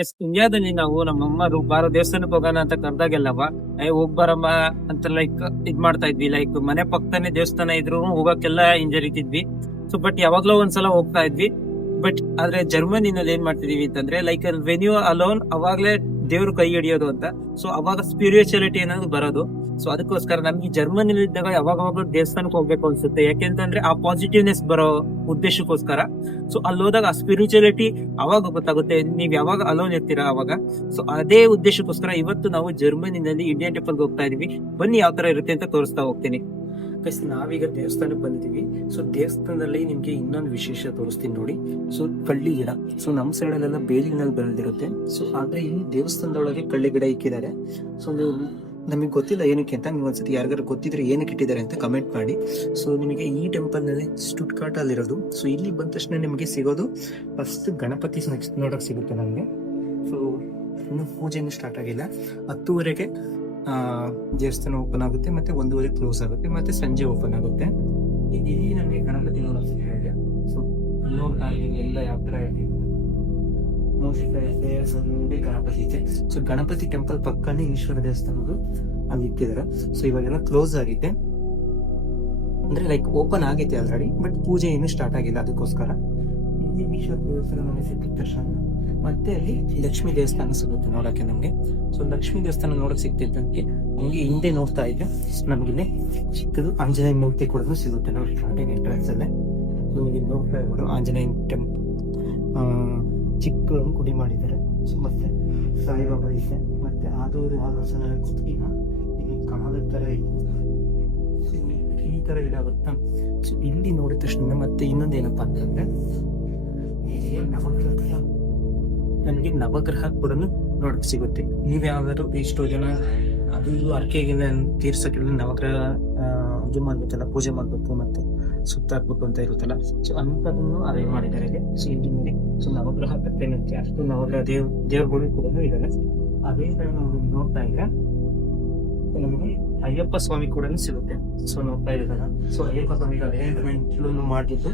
S ಇಂಡಿಯಾದಲ್ಲಿ ನಾವು ನಮ್ಮಮ್ಮರು ಬಾರೋ ದೇವಸ್ಥಾನಕ್ಕೆ ಹೋಗೋಣ ಅಂತ ಕರ್ದಾಗೆಲ್ಲವ ಹೋಗ್ ಬರಮ್ಮ ಅಂತ ಲೈಕ್ ಮಾಡ್ತಾ ಇದ್ವಿ. ಲೈಕ್ ಮನೆ ಪಕ್ಕನೇ ದೇವಸ್ಥಾನ ಇದ್ರು ಹೋಗಕ್ಕೆಲ್ಲ ಹಿಂಜರಿತಿದ್ವಿ. ಸೊ ಬಟ್ ಯಾವಾಗ್ಲೋ ಒಂದ್ಸಲ ಹೋಗ್ತಾ ಇದ್ವಿ. ಬಟ್ ಆದ್ರೆ ಜರ್ಮನಿನಲ್ಲಿ ಏನ್ ಮಾಡ್ತಿದೀವಿ ಅಂತಂದ್ರೆ ಲೈಕ್ ವೆನ್ ಯು ಅಲೋನ್ ಅವಾಗ್ಲೇ ದೇವ್ರು ಕೈ ಹಿಡಿಯೋದು ಅಂತ. ಸೊ ಅವಾಗ ಸ್ಪಿರಿಚುಯಾಲಿಟಿ ಅನ್ನೋದು ಬರೋದು. ಸೊ ಅದಕ್ಕೋಸ್ಕರ ನಮ್ಗೆ ಜರ್ಮನಿಲಿ ಇದ್ದಾಗ ಯಾವಾಗವಾಗ ದೇವಸ್ಥಾನಕ್ಕೆ ಹೋಗ್ಬೇಕು ಅನ್ಸುತ್ತೆ. ಯಾಕೆಂತಂದ್ರೆ ಆ ಪಾಸಿಟಿವ್ನೆಸ್ ಬರೋ ಉದ್ದೇಶಕ್ಕೋಸ್ಕರ. ಸೊ ಅಲ್ಲಿ ಹೋದಾಗ ಆ ಸ್ಪಿರಿಚುಯಾಲಿಟಿ ಅವಾಗ ಗೊತ್ತಾಗುತ್ತೆ, ನೀವ್ ಯಾವಾಗ ಅಲೋನ್ ಇರ್ತೀರಾ ಅವಾಗ. ಸೊ ಅದೇ ಉದ್ದೇಶಕ್ಕೋಸ್ಕರ ಇವತ್ತು ನಾವು ಜರ್ಮನಿನಲ್ಲಿ ಇಂಡಿಯನ್ ಟೆಂಪಲ್ ಹೋಗ್ತಾ ಇದೀವಿ. ಬನ್ನಿ ಯಾವ ತರ ಇರುತ್ತೆ ಅಂತ ತೋರಿಸ್ತಾ ಹೋಗ್ತೀನಿ. ನಾವೀಗ ದೇವಸ್ಥಾನಕ್ಕೆ ಬಂದಿದೀವಿ. ಸೊ ದೇವಸ್ಥಾನದಲ್ಲಿ ನಿಮ್ಗೆ ಇನ್ನೊಂದು ವಿಶೇಷ ತೋರಿಸ್ತೀನಿ ನೋಡಿ. ಸೊ ಕಳ್ಳಿ ಗಿಡ. ಸೊ ನಮ್ ಸೈಡ್ ಅಲ್ಲೆಲ್ಲ ಬೇಲಿನಲ್ಲಿ ಬೆಳೆದಿರುತ್ತೆ. ಸೊ ಆದ್ರೆ ಇಲ್ಲಿ ದೇವಸ್ಥಾನದೊಳಗೆ ಕಳ್ಳಿ ಗಿಡ ಇಕ್ಕಿದ್ದಾರೆ. ಸೊ ನೀವು ನಮಗೆ ಗೊತ್ತಿಲ್ಲ ಏನಕ್ಕೆ ಅಂತ, ನೀವು ಒಂದ್ಸತಿ ಯಾರಿಗಾರು ಗೊತ್ತಿದ್ರೆ ಏನಕ್ಕೆ ಇಟ್ಟಿದ್ದಾರೆ ಅಂತ ಕಮೆಂಟ್ ಮಾಡಿ. ಸೊ ನಿಮಗೆ ಈ ಟೆಂಪಲ್ ನಲ್ಲಿ ಸ್ಟುಟ್ಗಾರ್ಟ್ ಅಲ್ಲಿರೋದು. ಸೊ ಇಲ್ಲಿ ಬಂದ ತಕ್ಷಣ ನಿಮಗೆ ಸಿಗೋದು ಫಸ್ಟ್ ಗಣಪತಿ ನೋಡಕ್ ಸಿಗುತ್ತೆ ನಮಗೆ. ಸೊ ಇನ್ನು ಪೂಜೆನೂ ಸ್ಟಾರ್ಟ್ ಆಗಿಲ್ಲ. 10:30ಗೆ ದೇವಸ್ಥಾನ ಓಪನ್ ಆಗುತ್ತೆ, ಮತ್ತೆ 1:30 ಕ್ಲೋಸ್ ಆಗುತ್ತೆ, ಮತ್ತೆ ಸಂಜೆ ಓಪನ್ ಆಗುತ್ತೆ. ಇಲ್ಲಿ ನಮಗೆ ಗಣಪತಿ ನೋಡಕ್ ಸಿಗುತ್ತೆ. ಸೊ ನೋಡ್ತಾ ಇದೀವಿ ಎಲ್ಲ ಯಾವ ತರ ಇದೆ. ಗಣಪತಿ ಇದೆ. ಸೊ ಗಣಪತಿ ಟೆಂಪಲ್ ಪಕ್ಕನೇ ಈಶ್ವರ ದೇವಸ್ಥಾನದ್ದು ಅಲ್ಲಿ ಇಟ್ಟಿದ್ದಾರೆ. ಸೊ ಇವಾಗೆಲ್ಲ ಕ್ಲೋಸ್ ಆಗಿದೆ, ಅಂದ್ರೆ ಲೈಕ್ ಓಪನ್ ಆಗೈತೆ ಆಲ್ರೆಡಿ, ಬಟ್ ಪೂಜೆ ಏನು ಸ್ಟಾರ್ಟ್ ಆಗಿಲ್ಲ. ಅದಕ್ಕೋಸ್ಕರ ಇಲ್ಲಿ ಈಶ್ವರ ದೇವಸ್ಥಾನ ನಮಗೆ ಸಿಕ್ಕಿದ ತಕ್ಷಣ ಮತ್ತೆ ಅಲ್ಲಿ ಲಕ್ಷ್ಮೀ ದೇವಸ್ಥಾನ ಸಿಗುತ್ತೆ ನೋಡಕ್ಕೆ ನಮ್ಗೆ. ಸೊ ಲಕ್ಷ್ಮೀ ದೇವಸ್ಥಾನ ನೋಡಕ್ ಸಿಗ್ತಿದ್ದಂಗೆ ನಮ್ಗೆ ಹಿಂದೆ ನೋಡ್ತಾ ಇದ್ರೆ ನಮ್ಗೆ ಚಿಕ್ಕದು ಆಂಜನೇಯ ಮೂರ್ತಿ ಕೂಡ ಸಿಗುತ್ತೆ ನೋಡಿ ಸ್ಟಾರ್ಟಿಂಗ್ ಎಂಟ್ರೆನ್ಸ್ ಅಲ್ಲೇ. ನಿಮಗೆ ನೋಡ್ತಾ ಇರ್ಬೋದು ಆಂಜನೇಯ ಟೆಂಪಲ್ ಚಿಕ್ಕ ಗುಡಿ ಮಾಡಿದ್ದಾರೆ. ಸೊ ಮತ್ತೆ ಸಾಯಿಬಾಬಾ ಇದೆ, ಮತ್ತೆ ಆದೂರು ಆಲೋಚನೆ ಕುತ್ತಿನ ಇಲ್ಲಿ ಕಮಲದ ತರ ಇದೆ. ಈ ತರ ಇದಾಗುತ್ತಾ. ಸೊ ಇಲ್ಲಿ ನೋಡಿದ ತಕ್ಷಣ ಮತ್ತೆ ಇನ್ನೊಂದೇನಪ್ಪಾ ಅಂತಂದ್ರೆ ನಮಗೆ ನವಗ್ರಹ ಕೂಡ ನೋಡಕ್ ಸಿಗುತ್ತೆ. ನೀವ್ ಯಾವ್ದಾದ್ರು ಇಷ್ಟೋ ಜನ ಅದು ಅರ್ಕೆಗೆ ತೀರ್ಸಕ್ಕೆಲ್ಲ ನವಗ್ರಹ ಇದು ಮಾಡ್ಬೇಕಲ್ಲ, ಪೂಜೆ ಮಾಡ್ಬೇಕು ಮತ್ತೆ ಸುತ್ತಾಕ್ಬೇಕು ಅಂತ ಇರುತ್ತಲ್ಲ. ಸೊ ಅಂತದನ್ನು ಅರೇಂಜ್ ಮಾಡಿದ್ದಾರೆ ಇಲ್ಲಿ. ಸೊ ಇಲ್ಲಿ ನೋಡಿ, ಸೊ ನವಗ್ರಹ ಕಟ್ಟೆನಂತೆ ಅಷ್ಟು ನವಗ್ರಹ ದೇವರುಗಳು ಕೂಡ ಇದ್ದಾರೆ. ಅದೇ ತರ ನಾವು ನೋಡ್ತಾ ಇದ್ರೆ ನಮಗೆ ಅಯ್ಯಪ್ಪ ಸ್ವಾಮಿ ಕೂಡ ಸಿಗುತ್ತೆ. ಸೊ ನೋಡ್ತಾ ಇದ್ದಾರೆ. ಸೊ ಅಯ್ಯಪ್ಪ ಸ್ವಾಮಿಗೆ 18 ಮೆಟ್ಲನ್ನು ಮಾಡಿದ್ದು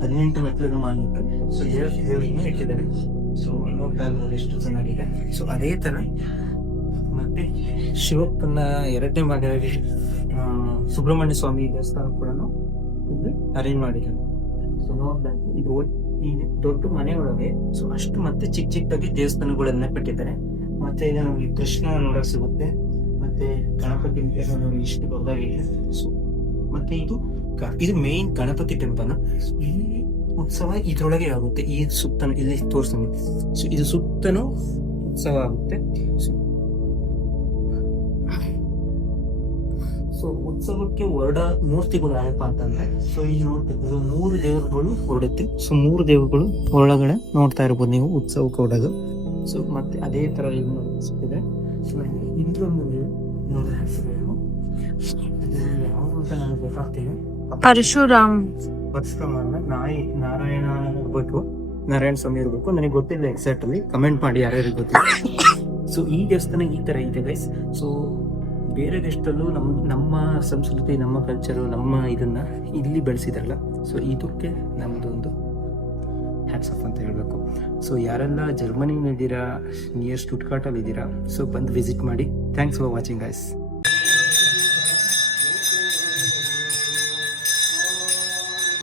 18 ಮೆಟ್ಲನ್ನು ಮಾಡಿಬಿಟ್ಟು ಸೊ ದೇವರನ್ನು ಇಟ್ಟಿದ್ದಾರೆ. ಸೊ ನೋಡ್ತಾ ಇರ್ಬೋದು ಎಷ್ಟು ಚೆನ್ನಾಗಿದೆ. ಸೊ ಅದೇ ತರ ಮತ್ತೆ ಶಿವಪ್ಪನ 2ನೇ ಮಗನಿಗೆ ಸುಬ್ರಹ್ಮಣ್ಯ ಸ್ವಾಮಿ ದೇವಸ್ಥಾನ ಕೂಡ ಅರೇಂಜ್ ಮಾಡಿದ್ದಾರೆ. ಸೊ ನೋಡ್ತಾ ಇದು ಈ ದೊಡ್ಡ ಮನೆ ಒಳಗೆ ಸೊ ಅಷ್ಟು ಮತ್ತೆ ಚಿಕ್ಕ ಚಿಕ್ಕದಾಗಿ ದೇವಸ್ಥಾನಗಳನ್ನ ಕಟ್ಟಿದ್ದಾರೆ. ಮತ್ತೆ ಇದು ನಮಗೆ ಕೃಷ್ಣ ನೋಡಕ್ ಸಿಗುತ್ತೆ, ಮತ್ತೆ ಗಣಪತಿ ನೋಡಿ ಇಷ್ಟು ದೊಡ್ಡದಾಗಿದೆ. ಸೊ ಮತ್ತೆ ಇದು ಮೇನ್ ಗಣಪತಿ ಟೆಂಪಲ್. ಇಲ್ಲಿ ಉತ್ಸವ ಇದ್ರೊಳಗೆ ಆಗುತ್ತೆ. ಈ ಸುತ್ತನು ಇಲ್ಲಿ ತೋರಿಸ್ತೀನಿ. ಸೊ ಇದು ಸುತ್ತನು ಉತ್ಸವ ಆಗುತ್ತೆ. ಸೊ ಉತ್ಸವಕ್ಕೆ ಹೊರಡ ಮೂರ್ತಿಗಳು ಯಾರಪ್ಪ ಅಂತಂದ್ರೆ, ಸೊ ಇಲ್ಲಿ ನೋಡ್ತಿರ್ಬೋದು 3 ದೇವರುಗಳು ಹೊರಡುತ್ತೆ. ಸೊ 3 ದೇವರುಗಳು ಒಳಗಡೆ ನೋಡ್ತಾ ಇರ್ಬೋದು ನೀವು ಉತ್ಸವಕ್ಕೆ ಹೊರಡೋದು. ಸೊ ಮತ್ತೆ ಅದೇ ತರ ಸಿಗ್ತಿದೆ. ಸೊ ಇಂದ್ರೊಂದು ನಾರಾಯಣ ಇರ್ಬೇಕು, ನಾರಾಯಣ ಸ್ವಾಮಿ ಇರ್ಬೇಕು, ನನಗೆ ಗೊತ್ತಿಲ್ಲ ಎಕ್ಸಾಕ್ಟ್ ಅಲ್ಲಿ. ಕಮೆಂಟ್ ಮಾಡಿ ಯಾರ್ಯಾರು ಗೊತ್ತಿಲ್ಲ. ಸೊ ಈ ದೇವಸ್ಥಾನ ಈ ತರ ಇದೆ ಗೈಸ್. ಸೊ ಬೇರೆ ದೇಶದಲ್ಲೂ ನಮ್ಮ ಸಂಸ್ಕೃತಿ, ನಮ್ಮ ಕಲ್ಚರು, ನಮ್ಮ ಇದನ್ನ ಇಲ್ಲಿ ಬೆಳೆಸಿದಾರಲ್ಲ. ಸೊ ಇದಕ್ಕೆ ನಮ್ದೊಂದು ಹ್ಯಾಟ್ಸ್ ಆಫ್ ಅಂತ ಹೇಳ್ಬೇಕು. ಸೊ ಯಾರೆಲ್ಲ ಜರ್ಮನಿಲಿದ್ದೀರಾ, ನಿಯರ್ ಸ್ಟುಟ್ಗಾರ್ಟ್ ಅಲ್ಲಿ ಇದ್ದೀರಾ, ಸೊ ಬಂದು ವಿಸಿಟ್ ಮಾಡಿ. Thanks for watching guys.